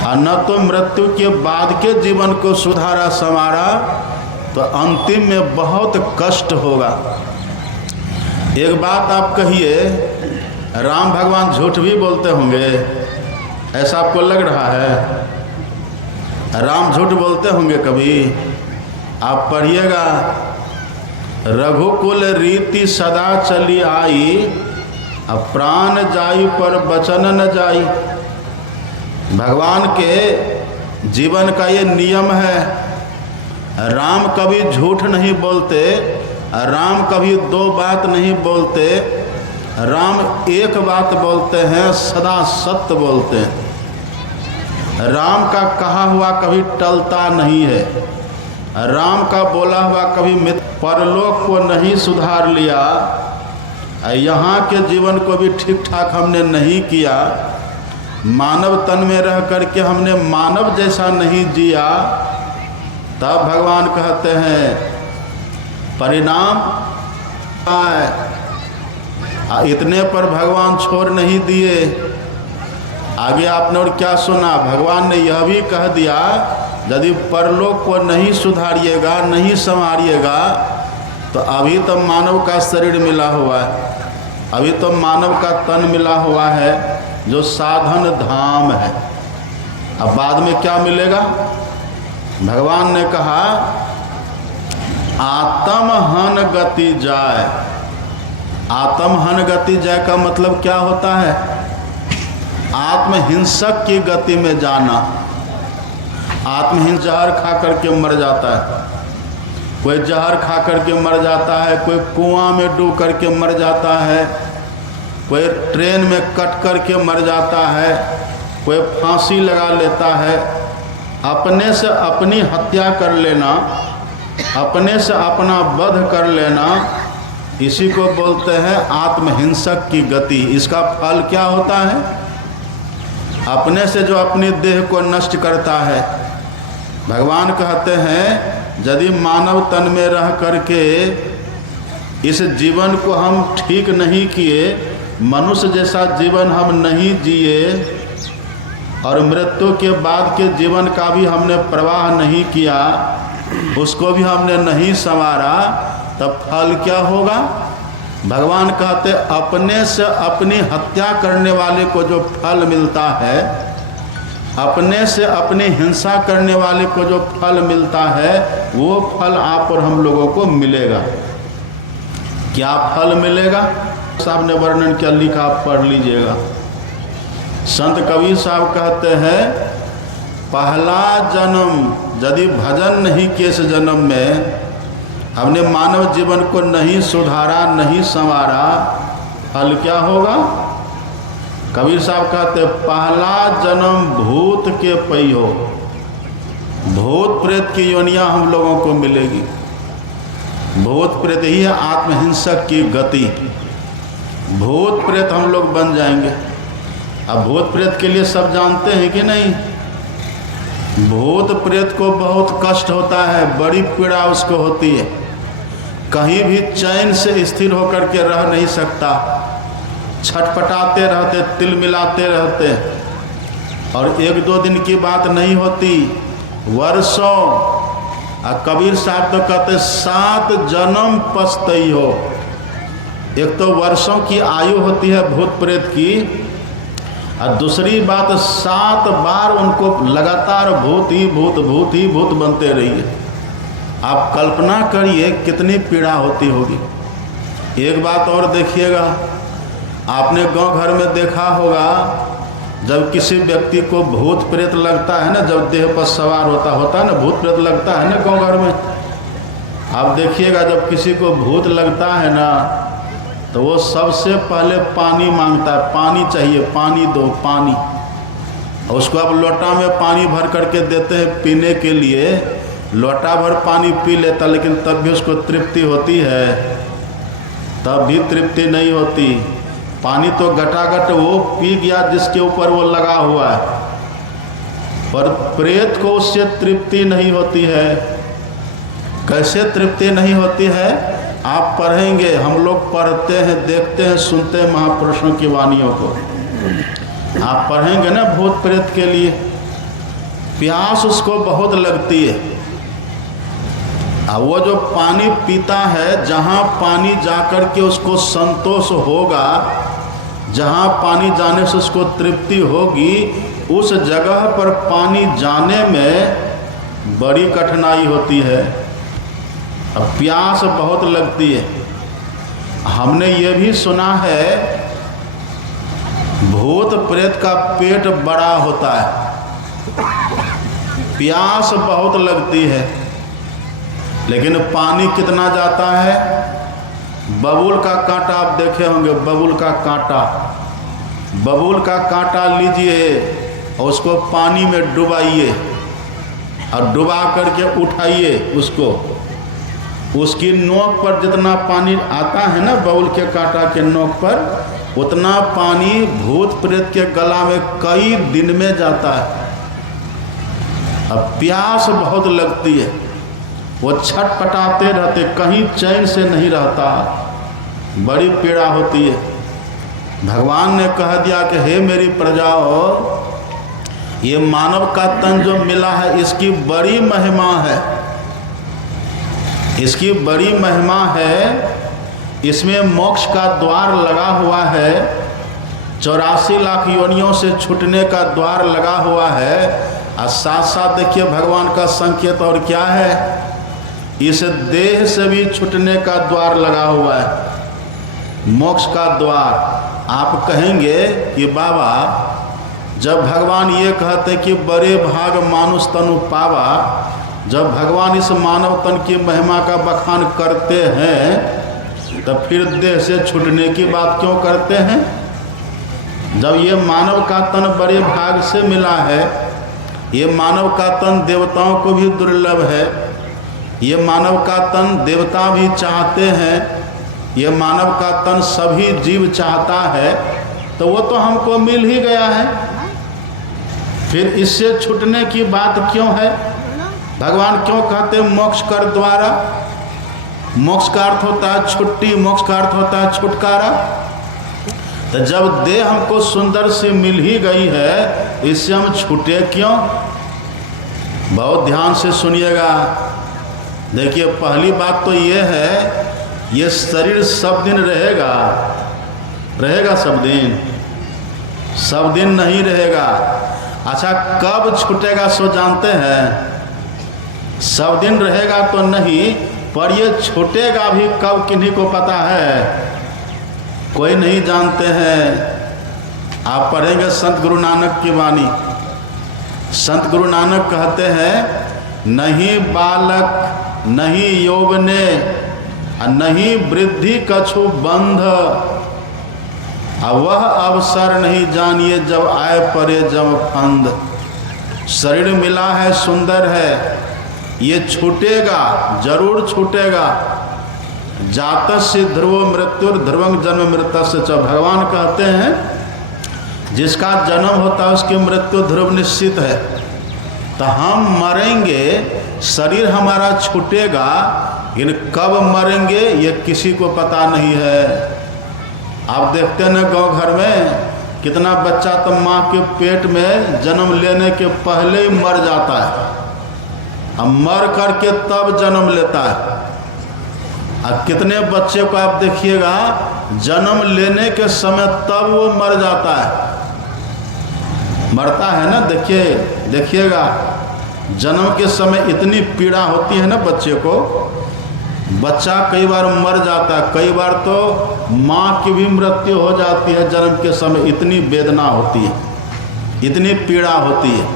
और न तो मृत्यु के बाद के जीवन को सुधारा संवारा तो अंतिम में बहुत कष्ट होगा। एक बात आप कहिए, राम भगवान झूठ भी बोलते होंगे, ऐसा आपको लग रहा है? राम झूठ बोलते होंगे कभी? आप पढ़िएगा, रघुकुल रीति सदा चली आई, अब प्राण जाई पर वचन न जाई। भगवान के जीवन का ये नियम है। राम कभी झूठ नहीं बोलते, राम कभी दो बात नहीं बोलते, राम एक बात बोलते हैं, सदा सत्य बोलते हैं। राम का कहा हुआ कभी टलता नहीं है, राम का बोला हुआ कभी परलोक को नहीं सुधार लिया, यहाँ के जीवन को भी ठीक ठाक हमने नहीं किया, मानव तन में रह करके हमने मानव जैसा नहीं जिया, तब भगवान कहते हैं परिणाम आए। इतने पर भगवान छोड़ नहीं दिए, आगे आपने और क्या सुना? भगवान ने यह भी कह दिया यदि परलोक को नहीं सुधारिएगा, नहीं संवारिएगा, तो अभी तो मानव का शरीर मिला हुआ है, अभी तो मानव का तन मिला हुआ है जो साधन धाम है। अब बाद में क्या मिलेगा? भगवान ने कहा आत्महन गति जाय। आत्महन गति जाय का मतलब क्या होता है? आत्महिंसक की गति में जाना। आत्महिंसा जहर खा करके मर जाता है, कोई जहर खा करके मर जाता है, कोई कुआं में डूब करके मर जाता है, कोई ट्रेन में कट करके मर जाता है, कोई फांसी लगा लेता है। अपने से अपनी हत्या कर लेना, अपने से अपना वध कर लेना, इसी को बोलते हैं आत्महिंसक की गति। इसका फल क्या होता है? अपने से जो अपनी देह को नष्ट करता है। भगवान कहते हैं यदि मानव तन में रह करके इस जीवन को हम ठीक नहीं किए, मनुष्य जैसा जीवन हम नहीं जिए और मृत्यु के बाद के जीवन का भी हमने प्रवाह नहीं किया, उसको भी हमने नहीं संवारा, तब फल क्या होगा? भगवान कहते अपने से अपनी हत्या करने वाले को जो फल मिलता है, अपने से अपनी हिंसा करने वाले को जो फल मिलता है, वो फल आप और हम लोगों को मिलेगा। क्या फल मिलेगा? साहब ने वर्णन क्या लिखा, आप पढ़ लीजिएगा। संत कबीर साहब कहते हैं पहला जन्म यदि भजन नहीं किए इस जन्म में, हमने मानव जीवन को नहीं सुधारा, नहीं संवारा, फल क्या होगा? कबीर साहब कहते पहला जन्म भूत के पई हो। भूत प्रेत की योनियां हम लोगों को मिलेगी। भूत प्रेत ही है आत्महिंसक की गति। भूत प्रेत हम लोग बन जाएंगे। अब भूत प्रेत के लिए सब जानते हैं कि नहीं? भूत प्रेत को बहुत कष्ट होता है, बड़ी पीड़ा उसको होती है, कहीं भी चैन से स्थिर होकर के रह नहीं सकता, छटपटाते रहते, तिल मिलाते रहते, और एक दो दिन की बात नहीं होती, वर्षों। कबीर साहब तो कहते 7 जन्म पछतई हो। एक तो वर्षों की आयु होती है भूत प्रेत की, और दूसरी बात 7 बार उनको लगातार भूत ही भूत, भूत ही भूत बनते रहिए। आप कल्पना करिए कितनी पीड़ा होती होगी। एक बात और देखिएगा, आपने गांव घर में देखा होगा जब किसी व्यक्ति को भूत प्रेत लगता है ना, जब देह पर सवार होता है ना, भूत प्रेत लगता है ना गांव घर में, आप देखिएगा जब किसी को भूत लगता है ना, तो वो सबसे पहले पानी मांगता है, पानी चाहिए, पानी दो, पानी। और उसको आप लोटा में पानी भर करके देते हैं पीने के लिए, लोटा भर पानी पी लेता, लेकिन तब भी उसको तृप्ति होती है? तब भी तृप्ति नहीं होती। पानी तो गटागट वो पी गया जिसके ऊपर वो लगा हुआ है, पर प्रेत को उससे तृप्ति नहीं होती है। कैसे तृप्ति नहीं होती है? आप पढ़ेंगे, हम लोग पढ़ते हैं, देखते हैं, सुनते हैं महापुरुषों की वाणियों को। आप पढ़ेंगे ना भूत प्रेत के लिए, प्यास उसको बहुत लगती है। अब वो जो पानी पीता है, जहाँ पानी जाकर के उसको संतोष होगा, जहाँ पानी जाने से उसको तृप्ति होगी, उस जगह पर पानी जाने में बड़ी कठिनाई होती है। अब प्यास बहुत लगती है। हमने ये भी सुना है भूत प्रेत का पेट बड़ा होता है, प्यास बहुत लगती है, लेकिन पानी कितना जाता है। बबूल का कांटा आप देखे होंगे, बबूल का कांटा, बबूल का कांटा लीजिए और उसको पानी में डुबाइए और डुबा करके उठाइए उसको, उसकी नोक पर जितना पानी आता है ना बबूल के कांटा के नोक पर, उतना पानी भूत प्रेत के गला में कई दिन में जाता है। अब प्यास बहुत लगती है, वो छटपटाते रहते, कहीं चैन से नहीं रहता, बड़ी पीड़ा होती है। भगवान ने कह दिया कि हे मेरी प्रजाओं, ये मानव का तन जो मिला है इसकी बड़ी महिमा है, इसकी बड़ी महिमा है। इसमें मोक्ष का द्वार लगा हुआ है, 84 लाख योनियों से छूटने का द्वार लगा हुआ है। और साथ साथ देखिए भगवान का संकेत और क्या है, इस देह से भी छूटने का द्वार लगा हुआ है, मोक्ष का द्वार। आप कहेंगे कि बाबा, जब भगवान ये कहते कि बड़े भाग मानुष तनु पावा, जब भगवान इस मानव तन की महिमा का बखान करते हैं, तब फिर देह से छूटने की बात क्यों करते हैं? जब ये मानव का तन बड़े भाग से मिला है, ये मानव का तन देवताओं को भी दुर्लभ है, ये मानव का तन देवता भी चाहते हैं, ये मानव का तन सभी जीव चाहता है, तो वो तो हमको मिल ही गया है, फिर इससे छूटने की बात क्यों है? भगवान क्यों कहते मोक्ष कर द्वारा? मोक्ष का अर्थ होता है छुट्टी, मोक्ष का अर्थ होता है छुटकारा। तो जब देह हमको सुंदर से मिल ही गई है, इससे हम छूटे क्यों? बहुत ध्यान से सुनिएगा। देखिए, पहली बात तो ये है, ये शरीर सब दिन रहेगा, रहेगा सब दिन? सब दिन नहीं रहेगा। अच्छा, कब छूटेगा सो जानते हैं? सब दिन रहेगा तो नहीं, पर ये छूटेगा भी कब किन्हीं को पता है? कोई नहीं जानते हैं। आप पढ़ेंगे संत गुरु नानक की वाणी। संत गुरु नानक कहते हैं, नहीं बालक नहीं यौवने नहीं वृद्धि कछु बंध, वह अवसर नहीं जानिए जब आए परे जब फंद। शरीर मिला है, सुंदर है, ये छूटेगा, जरूर छूटेगा। जातस्य ध्रुवो मृत्यु ध्रुवं जन्म मृतस्य च। भगवान कहते हैं जिसका जन्म होता है उसकी मृत्यु ध्रुव निश्चित है। तो हम मरेंगे, शरीर हमारा छूटेगा, लेकिन कब मरेंगे ये किसी को पता नहीं है। आप देखते हैं ना गाँव घर में कितना बच्चा तो माँ के पेट में जन्म लेने के पहले ही मर जाता है, हम मर करके तब जन्म लेता है। और कितने बच्चे को आप देखिएगा जन्म लेने के समय तब वो मर जाता है, मरता है ना। देखिएगा जन्म के समय इतनी पीड़ा होती है ना बच्चे को, बच्चा कई बार मर जाता है, कई बार तो माँ की भी मृत्यु हो जाती है जन्म के समय, इतनी वेदना होती है, इतनी पीड़ा होती है।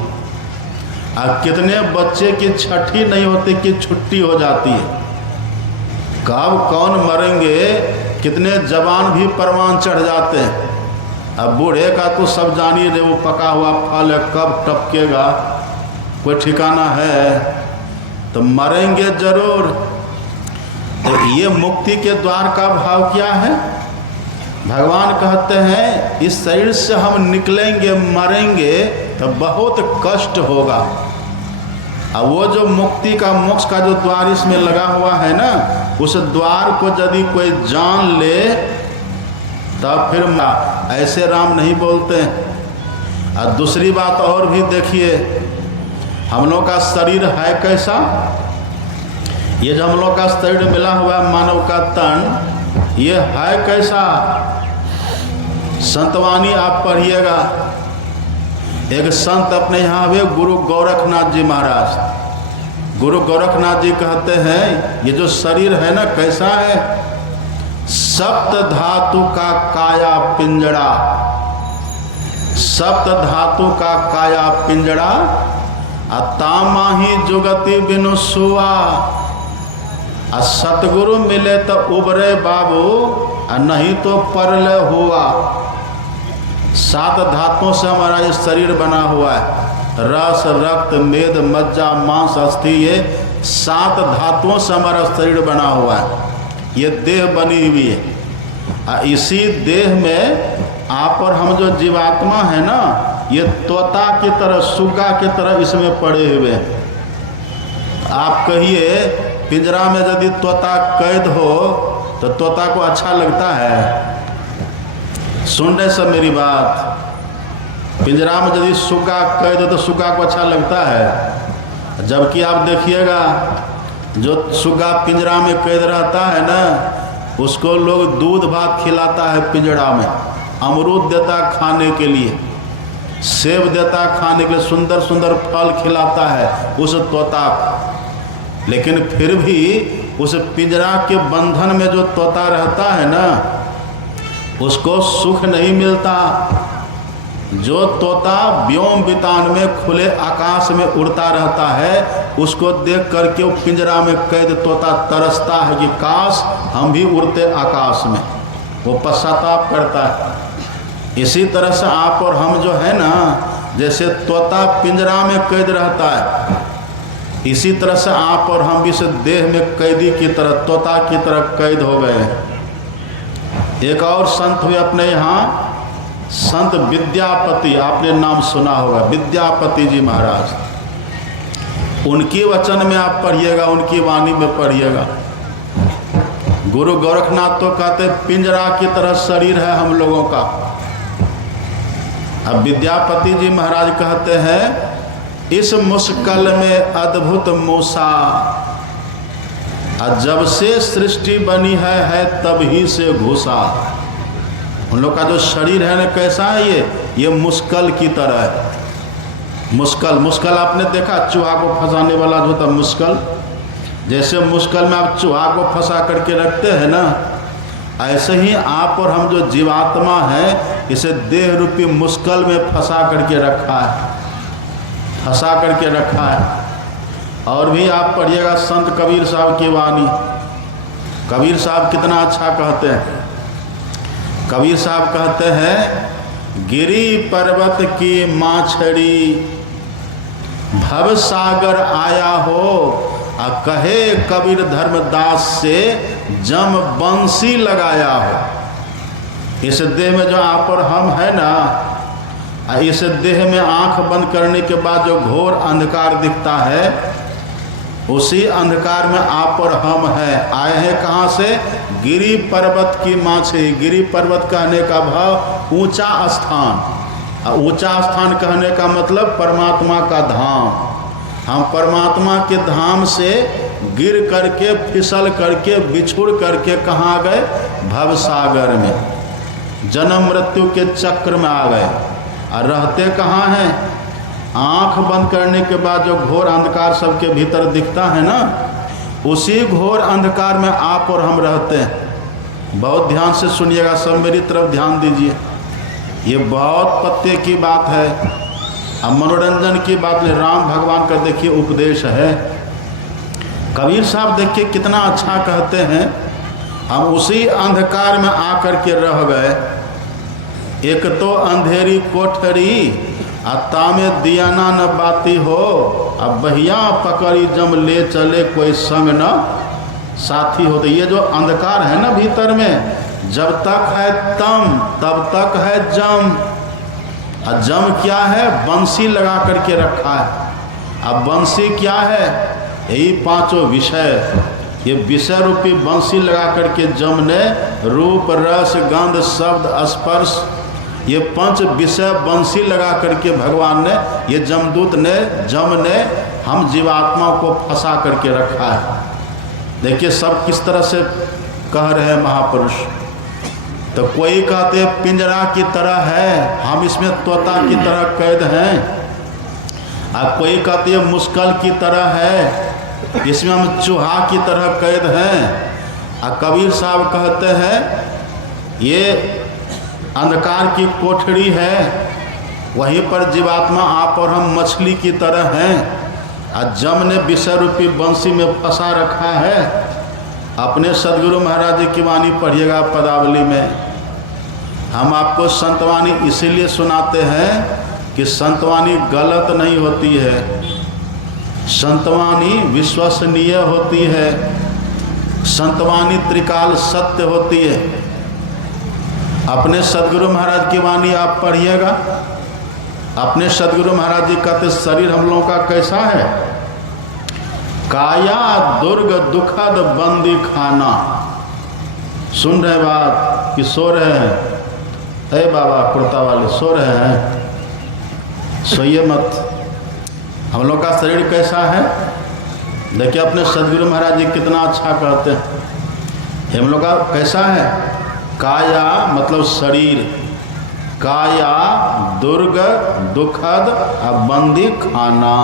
और कितने बच्चे की छठी नहीं होती कि छुट्टी हो जाती है। कब कौन मरेंगे, कितने जवान भी परवान चढ़ जाते हैं। अब बूढ़े का तो सब जानिए रे, वो पका हुआ फल है, कब टपकेगा कोई ठिकाना है, तो मरेंगे जरूर। तो ये मुक्ति के द्वार का भाव क्या है? भगवान कहते हैं इस शरीर से हम निकलेंगे, मरेंगे तो बहुत कष्ट होगा। अब वो जो मुक्ति का, मोक्ष का जो द्वार इसमें लगा हुआ है ना, उस द्वार को यदि कोई जान ले तब फिर ऐसे राम नहीं बोलते हैं। और दूसरी बात और भी देखिए, हम लोग का शरीर है कैसा? ये जो हम लोग का शरीर मिला हुआ है मानव का तन, ये है कैसा? संतवाणी आप पढ़िएगा। एक संत अपने यहाँ हुए गुरु गोरखनाथ जी महाराज। गुरु गोरखनाथ जी कहते हैं ये जो शरीर है ना कैसा है? सप्त धातु का काया पिंजड़ा, सप्त धातु का काया पिंजड़ा, तामाही जुगति बिनु सुआ। सतगुरु मिले तो उबरे बाबू, नहीं तो परले हुआ। 7 धातुओं से हमारा ये शरीर बना हुआ है। रस, रक्त, मेद, मज्जा, मांस, अस्थि, ये 7 धातुओं से हमारा शरीर बना हुआ है। ये देह बनी हुई है। इसी देह में आप और हम जो जीवात्मा है ना, ये तोता की तरह, सुग्गा की तरह इसमें पड़े हुए हैं। आप कहिए पिंजरा में यदि तोता कैद हो तो तोता को अच्छा लगता है? सुन रहे सब मेरी बात? पिंजरा में यदि सुग्गा कैद हो तो सुग्गा को अच्छा लगता है? जबकि आप देखिएगा जो सुग्गा पिंजरा में कैद रहता है ना, उसको लोग दूध भात खिलाता है पिंजरा में, अमरूद देता खाने के लिए, सेब देता खाने के लिए, सुंदर सुंदर फल खिलाता है उस तोता। लेकिन फिर भी उस पिंजरा के बंधन में जो तोता रहता है ना, उसको सुख नहीं मिलता। जो तोता व्योम वितान में खुले आकाश में उड़ता रहता है, उसको देख करके वो पिंजरा में कैद तोता तरसता है कि काश हम भी उड़ते आकाश में। वो पश्चाताप करता है। इसी तरह से आप और हम जो है ना, जैसे तोता पिंजरा में कैद रहता है, इसी तरह से आप और हम भी इस देह में कैदी की तरह, तोता की तरह कैद हो गए हैं। एक और संत हुए अपने यहाँ, संत विद्यापति, आपने नाम सुना होगा, विद्यापति जी महाराज। उनकी वचन में आप पढ़िएगा, उनकी वाणी में पढ़िएगा। गुरु गोरखनाथ तो कहते पिंजरा की तरह शरीर है हम लोगों का। अब विद्यापति जी महाराज कहते हैं इस मुश्किल में अद्भुत मूसा, जब से सृष्टि बनी है तब ही से घुसा। उन लोग का जो शरीर है ना कैसा है? ये मुश्किल की तरह है। मुश्किल आपने देखा, चूहा को फंसाने वाला जो होता मुश्किल, जैसे मुश्किल में आप चूहा को फंसा करके रखते हैं ना, ऐसे ही आप और हम जो जीवात्मा है, इसे देह रूपी मुश्किल में फंसा करके रखा है, फंसा करके रखा है। और भी आप पढ़िएगा संत कबीर साहब की वाणी। कबीर साहब कितना अच्छा कहते हैं। कबीर साहब कहते हैं गिरी पर्वत की माछड़ी, भव सागर आया हो, कहे कबीर धर्मदास से जम बंसी लगाया हो। इस देह में जो आप और हम है ना, इस देह में आंख बंद करने के बाद जो घोर अंधकार दिखता है, उसी अंधकार में आप और हम हैं। आए हैं कहाँ से? गिरी पर्वत की माछी। गिरी पर्वत कहने का भाव ऊंचा स्थान। ऊंचा स्थान कहने का मतलब परमात्मा का धाम। हम परमात्मा के धाम से गिर करके, फिसल करके, बिछुड़ करके कहाँ गए? भवसागर में, जन्म मृत्यु के चक्र में आ गए। और रहते कहाँ हैं? आँख बंद करने के बाद जो घोर अंधकार सबके भीतर दिखता है ना, उसी घोर अंधकार में आप और हम रहते हैं। बहुत ध्यान से सुनिएगा, सब मेरी तरफ ध्यान दीजिए। ये बहुत पत्ते की बात है, अब मनोरंजन की बात नहीं। राम भगवान का देखिए उपदेश है। कबीर साहब देखिए कितना अच्छा कहते हैं, हम उसी अंधकार में आकर के रह गए। एक तो अंधेरी कोठरी, अता में दियाना न बाती हो, अब बहिया पकड़ी जम ले चले कोई संग न साथी हो। तो ये जो अंधकार है ना भीतर में, जब तक है तम तब तक है जम। और जम क्या है? बंसी लगा करके रखा है। अब बंसी क्या है? यही 5 विषय। ये विषय रूपी बंसी लगा करके जम ने रूप, रस, गंध, शब्द, स्पर्श, ये 5 विषय बंसी लगा करके भगवान ने, ये जमदूत ने, जम ने हम जीवात्मा को फंसा करके रखा है। देखिए सब किस तरह से कह रहे हैं महापुरुष। तो कोई कहते हैं पिंजरा की तरह है, हम इसमें तोता की तरह कैद हैं। और कोई कहते हैं मुश्किल की तरह है, इसमें हम चूहा की तरह कैद हैं। और कबीर साहब कहते हैं ये अंधकार की कोठरी है, वहीं पर जीवात्मा आप और हम मछली की तरह हैं। और जम ने विषय रूपी बंसी में फंसा रखा है। अपने सदगुरु महाराज जी की वाणी पढ़िएगा पदावली में। हम आपको संतवाणी इसीलिए सुनाते हैं कि संतवाणी गलत नहीं होती है, संतवाणी विश्वसनीय होती है, संतवाणी त्रिकाल सत्य होती है। अपने सदगुरु महाराज की वाणी आप पढ़िएगा। अपने सदगुरु महाराज जी कहते शरीर हम लोगों का कैसा है, काया दुर्ग दुखद बंदी खाना। सुन रहे बात कि सो रहे हैं? अरे बाबा कुर्ता वाले सो रहे हैं, सोइए मत। हम लोग का शरीर कैसा है, देखिए अपने सदगुरु महाराज जी कितना अच्छा कहते हैं। हम लोग का कैसा है, काया मतलब शरीर, काया दुर्ग दुखद और बंदी खाना।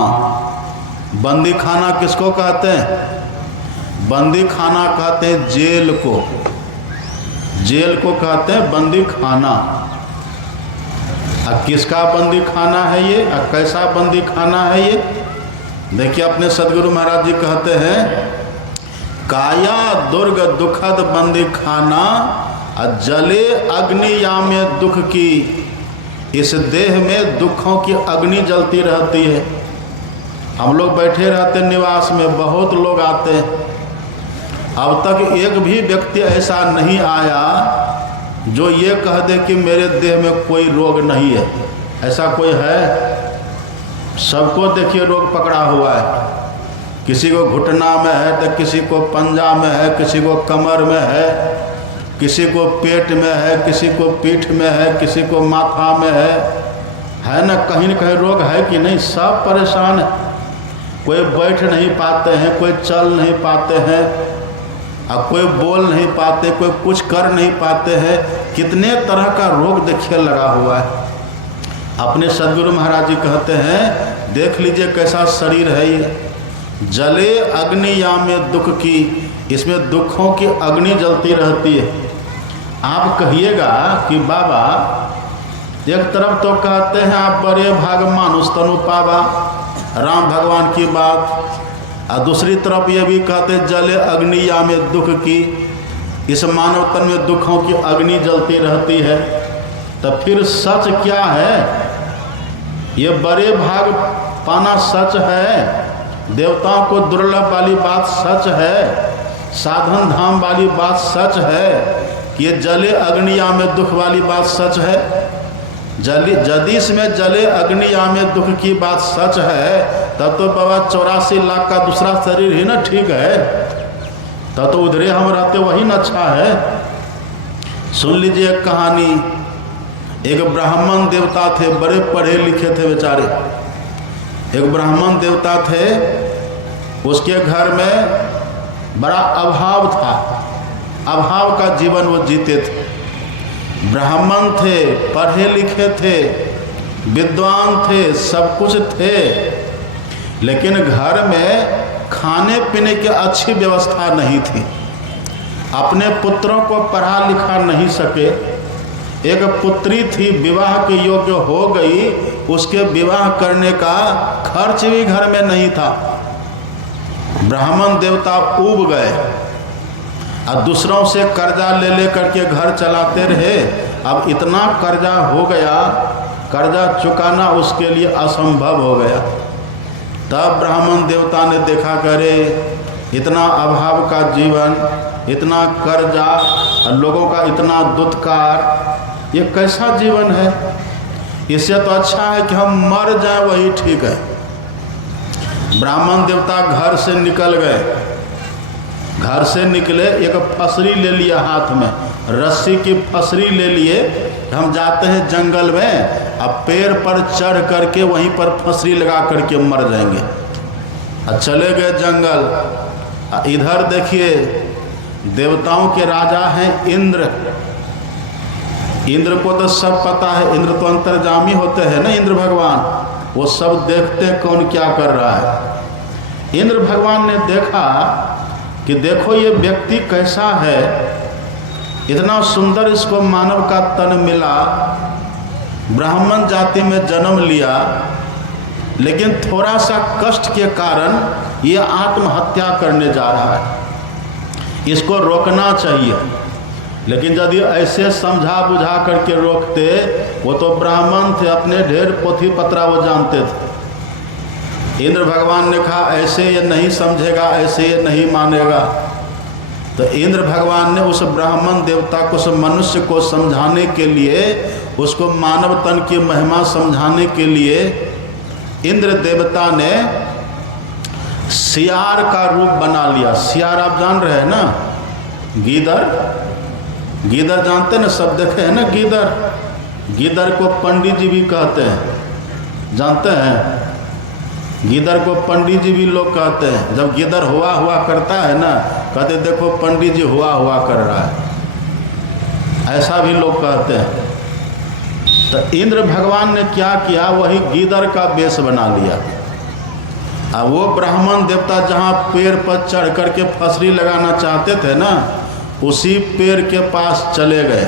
बंदी खाना किसको कहते हैं? बंदी खाना कहते हैं जेल को, जेल को कहते हैं बंदी खाना। अब किसका बंदी खाना है ये, और कैसा बंदी खाना है ये? देखिए अपने सदगुरु महाराज जी कहते हैं काया दुर्ग दुखद बंदी खाना, जले अग्नियाम में दुख की। इस देह में दुखों की अग्नि जलती रहती है। हम लोग बैठे रहते निवास में, बहुत लोग आते हैं। अब तक एक भी व्यक्ति ऐसा नहीं आया जो ये कह दे कि मेरे देह में कोई रोग नहीं है। ऐसा कोई है? सबको देखिए रोग पकड़ा हुआ है। किसी को घुटना में है, तो किसी को पंजा में है, किसी को कमर में है, किसी को पेट में है, किसी को पीठ में है, किसी को माथा में है ना? कहीं न कहीं रोग है कि नहीं? सब परेशान है। कोई बैठ नहीं पाते हैं, कोई चल नहीं पाते हैं, और कोई बोल नहीं पाते, कोई कुछ कर नहीं पाते हैं। कितने तरह का रोग देखिए लगा हुआ है। अपने सदगुरु महाराज जी कहते हैं देख लीजिए कैसा शरीर है ये, जले अग्नियाम में दुख की। इसमें दुखों की अग्नि जलती रहती है। आप कहिएगा कि बाबा एक तरफ तो कहते हैं आप बड़े भाग मानुष तनु पावा, राम भगवान की बात, और दूसरी तरफ ये भी कहते हैं जले अग्नियाम में दुख की। इस मानव तन में दुखों की अग्नि जलती रहती है। तो फिर सच क्या है? ये बड़े भाग पाना सच है, देवताओं को दुर्लभ वाली बात सच है, साधन धाम वाली बात सच है, ये जले अग्नियाम में दुख वाली बात सच है। यदि इसमें जले अग्नियाम में दुख की बात सच है, तब तो बाबा 84 लाख का दूसरा शरीर ही ना ठीक है, तब तो उधरे हम रहते वही ना अच्छा है। सुन लीजिए एक कहानी। एक ब्राह्मण देवता थे, बड़े पढ़े लिखे थे बेचारे। एक ब्राह्मण देवता थे, उसके घर में बड़ा अभाव था, अभाव का जीवन वो जीते थे। ब्राह्मण थे, पढ़े लिखे थे, विद्वान थे, सब कुछ थे, लेकिन घर में खाने पीने की अच्छी व्यवस्था नहीं थी। अपने पुत्रों को पढ़ा लिखा नहीं सके। एक पुत्री थी, विवाह के योग्य हो गई, उसके विवाह करने का खर्च भी घर में नहीं था। ब्राह्मण देवता ऊब गए और दूसरों से कर्जा ले करके घर चलाते रहे। अब इतना कर्जा हो गया, कर्जा चुकाना उसके लिए असंभव हो गया। तब ब्राह्मण देवता ने देखा करे इतना अभाव का जीवन, इतना कर्जा और लोगों का इतना दुत्कार, ये कैसा जीवन है? इससे तो अच्छा है कि हम मर जाएं, वही ठीक है। ब्राह्मण देवता घर से निकल गए। घर से निकले, एक फसरी ले लिया हाथ में, रस्सी की फसरी ले लिए हम जाते हैं जंगल में, अब पेड़ पर चढ़ करके वहीं पर फंसरी लगा करके मर जाएंगे। अब चले गए जंगल। इधर देखिए देवताओं के राजा हैं इंद्र। इंद्र को तो सब पता है, इंद्र तो अंतर्जामी होते हैं ना इंद्र भगवान, वो सब देखते हैं कौन क्या कर रहा है। इंद्र भगवान ने देखा कि देखो ये व्यक्ति कैसा है, इतना सुंदर इसको मानव का तन मिला, ब्राह्मण जाति में जन्म लिया, लेकिन थोड़ा सा कष्ट के कारण ये आत्महत्या करने जा रहा है, इसको रोकना चाहिए। लेकिन यदि ऐसे समझा बुझा करके रोकते, वो तो ब्राह्मण थे, अपने ढेर पोथी पत्रा वो जानते थे। इंद्र भगवान ने कहा ऐसे ये नहीं समझेगा, ऐसे ये नहीं मानेगा। तो इंद्र भगवान ने उस ब्राह्मण देवता को, उस मनुष्य को समझाने के लिए, उसको मानव तन की महिमा समझाने के लिए इंद्र देवता ने सियार का रूप बना लिया। सियार आप जान रहे हैं ना, गीदड़, गीदड़ जानते हैं ना, सब देखे हैं ना गीदड़। गीदड़ को पंडित जी भी कहते हैं, जानते हैं? गीदड़ को पंडित जी भी लोग कहते हैं। जब गीदड़ हुआ करता है ना, कहते देखो पंडित जी हुआ कर रहा है, ऐसा भी लोग कहते हैं। तो इंद्र भगवान ने क्या किया, वही गीदड़ का वेश बना लिया। अब वो ब्राह्मण देवता जहाँ पेड़ पर चढ़ करके फसरी लगाना चाहते थे ना, उसी पेड़ के पास चले गए।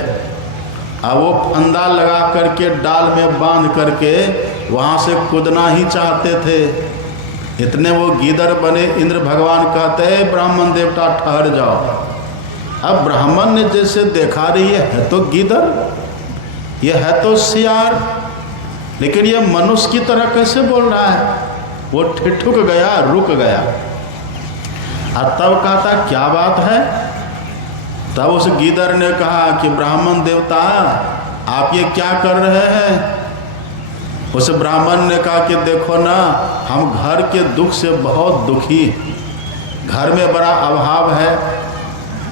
अब वो फंदा लगा करके डाल में बांध करके वहाँ से कूदना ही चाहते थे। इतने वो गीदड़ बने। इंद्र भगवान कहते हैं ब्राह्मण देवता ठहर जाओ। अब ब्राह्मण ने जैसे देखा रही है तो गीदड़, ये है तो सियार, लेकिन ये मनुष्य की तरह कैसे बोल रहा है। वो ठिठुक गया, रुक गया। और तब कहता क्या बात है। तब उस गीदड़ ने कहा कि ब्राह्मण देवता आप ये क्या कर रहे हैं। उस ब्राह्मण ने कहा कि देखो ना, हम घर के दुख से बहुत दुखी, घर में बड़ा अभाव है,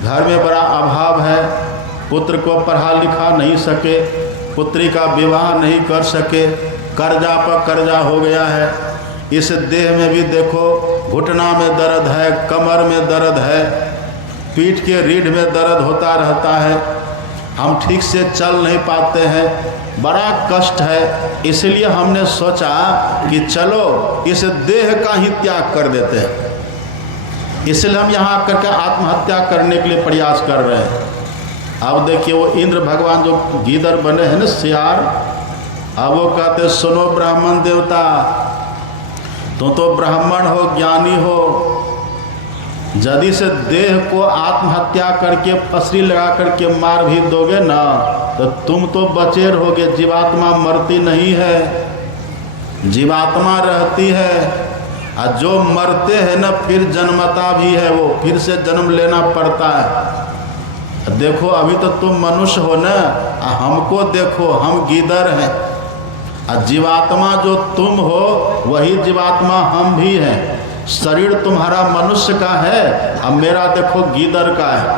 घर में बड़ा अभाव है। पुत्र को पढ़ा लिखा नहीं सके, पुत्री का विवाह नहीं कर सके, कर्जा पर कर्जा हो गया है। इस देह में भी देखो घुटना में दर्द है, कमर में दर्द है, पीठ के रीढ़ में दर्द होता रहता है, हम ठीक से चल नहीं पाते हैं, बड़ा कष्ट है। इसलिए हमने सोचा कि चलो इस देह का ही त्याग कर देते हैं। इसलिए हम यहाँ आकर के आत्महत्या करने के लिए प्रयास कर रहे हैं। अब देखिए वो इंद्र भगवान जो गीदड़ बने हैं ना, सियार, अब वो कहते सुनो ब्राह्मण देवता, तुम तो ब्राह्मण हो, ज्ञानी हो, यदि से देह को आत्महत्या करके फसरी लगा करके मार भी दोगे ना, तो तुम तो बचे रहोगे। जीवात्मा मरती नहीं है, जीवात्मा रहती है। और जो मरते हैं ना फिर जन्मता भी है, वो फिर से जन्म लेना पड़ता है। देखो अभी तो तुम मनुष्य हो ना, हमको देखो, हम गीदड़ हैं। और जीवात्मा जो तुम हो वही जीवात्मा हम भी हैं। शरीर तुम्हारा मनुष्य का है, अब मेरा देखो गीदड़ का है।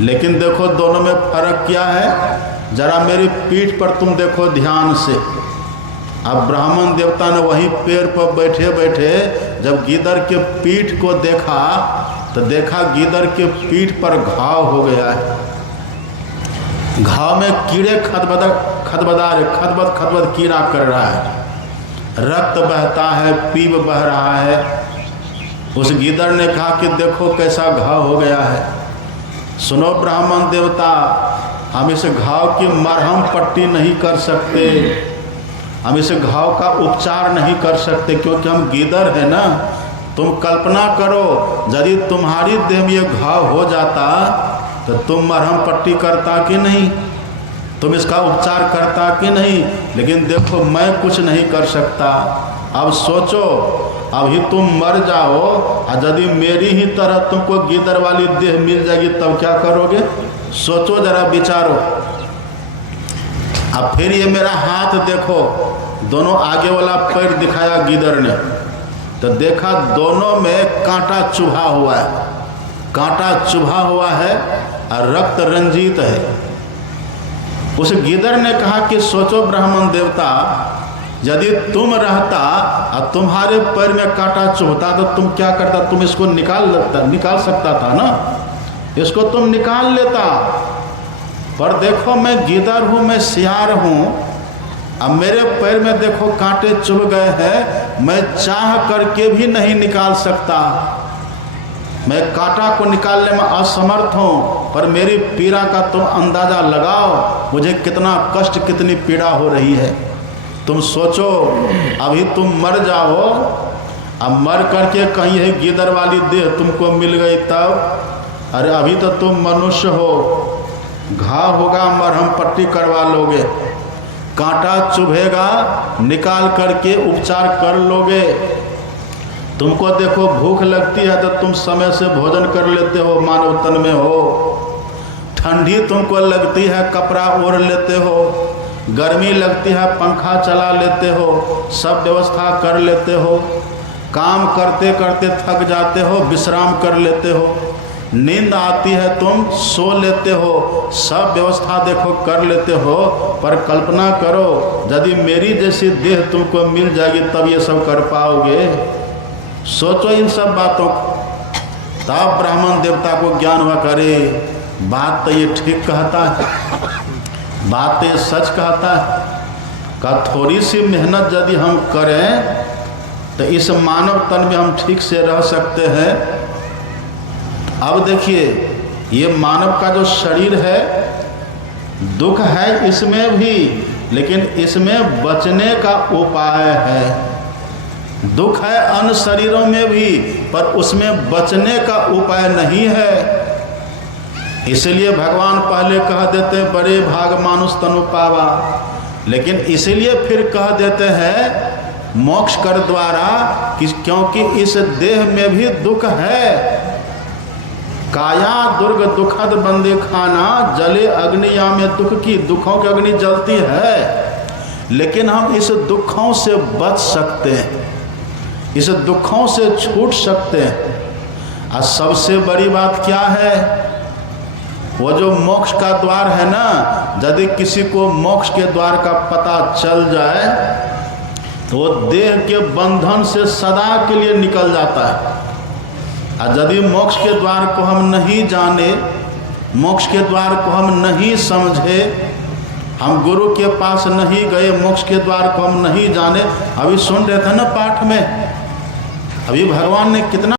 लेकिन देखो दोनों में फर्क क्या है, जरा मेरी पीठ पर तुम देखो ध्यान से। अब ब्राह्मण देवता ने वहीं पेड़ पर बैठे बैठे जब गीदड़ के पीठ को देखा, तो देखा गीदड़ के पीठ पर घाव हो गया है। घाव में कीड़े खदबद कीड़ा कर रहा है, रक्त बहता है, पीप बह रहा है। उस गीदड़ ने कहा कि देखो कैसा घाव हो गया है। सुनो ब्राह्मण देवता, हम इस घाव की मरहम पट्टी नहीं कर सकते, हम इस घाव का उपचार नहीं कर सकते, क्योंकि हम गीदड़ हैं ना। तुम कल्पना करो यदि तुम्हारी देह में ये घाव हो जाता तो तुम मरहम पट्टी करता कि नहीं, तुम इसका उपचार करता कि नहीं। लेकिन देखो मैं कुछ नहीं कर सकता। अब सोचो, अभी तुम मर जाओ और यदि मेरी ही तरह तुमको गीदड़ वाली देह मिल जाएगी तब क्या करोगे। सोचो जरा, विचारो। अब फिर ये मेरा हाथ देखो, दोनों आगे वाला पैर दिखाया गीदड़ ने, तो देखा दोनों में कांटा चुभा हुआ है, कांटा चुभा हुआ है और रक्त रंजित है। उस गिदड़ ने कहा कि सोचो ब्राह्मण देवता, यदि तुम रहता और तुम्हारे पैर में कांटा चुभता तो तुम क्या करता? तुम इसको निकाल सकता था ना, इसको तुम निकाल लेता। पर देखो मैं गिदड़ हूँ, मैं सियार हूँ, अब मेरे पैर में देखो कांटे चुभ गए हैं, मैं चाह करके भी नहीं निकाल सकता। मैं कांटा को निकालने में असमर्थ हूँ, पर मेरी पीड़ा का तुम अंदाज़ा लगाओ, मुझे कितना कष्ट, कितनी पीड़ा हो रही है। तुम सोचो, अभी तुम मर जाओ, अब मर करके कहीं है गिदड़ वाली देह तुमको मिल गई तब, अरे अभी तो तुम मनुष्य हो, घाव होगा मरहम पट्टी करवा लोगे, कांटा चुभेगा निकाल करके उपचार कर लोगे। तुमको देखो भूख लगती है तो तुम समय से भोजन कर लेते हो, मानव तन में हो। ठंडी तुमको लगती है कपड़ा ओढ़ लेते हो, गर्मी लगती है पंखा चला लेते हो, सब व्यवस्था कर लेते हो। काम करते करते थक जाते हो, विश्राम कर लेते हो। नींद आती है तुम सो लेते हो, सब व्यवस्था देखो कर लेते हो। पर कल्पना करो, यदि मेरी जैसी देह तुमको मिल जाएगी तब ये सब कर पाओगे? सोचो इन सब बातों। तब ब्राह्मण देवता को ज्ञान हुआ, करे बात तो ये ठीक कहता है, बात तो ये सच कहता है। का थोड़ी सी मेहनत यदि हम करें तो इस मानव तन में हम ठीक से रह सकते हैं। अब देखिए, ये मानव का जो शरीर है, दुख है इसमें भी, लेकिन इसमें बचने का उपाय है। दुख है अन्य शरीरों में भी, पर उसमें बचने का उपाय नहीं है। इसलिए भगवान पहले कह देते बड़े भाग मानुष तनु पावा, लेकिन इसलिए फिर कह देते हैं मोक्ष कर द्वारा, क्योंकि इस देह में भी दुख है। काया दुर्ग दुखद बंदे खाना, जले अग्नि या में दुख की, दुखों की अग्नि जलती है, लेकिन हम इस दुखों से बच सकते हैं, इस दुखों से छूट सकते हैं। और सबसे बड़ी बात क्या है? वो जो मोक्ष का द्वार है ना, यदि किसी को मोक्ष के द्वार का पता चल जाए तो वो देह के बंधन से सदा के लिए निकल जाता है। और यदि मोक्ष के द्वार को हम नहीं जाने, मोक्ष के द्वार को हम नहीं समझे, हम गुरु के पास नहीं गए, मोक्ष के द्वार को हम नहीं जाने। अभी सुन रहे थे ना पाठ में, अभी भगवान ने कितना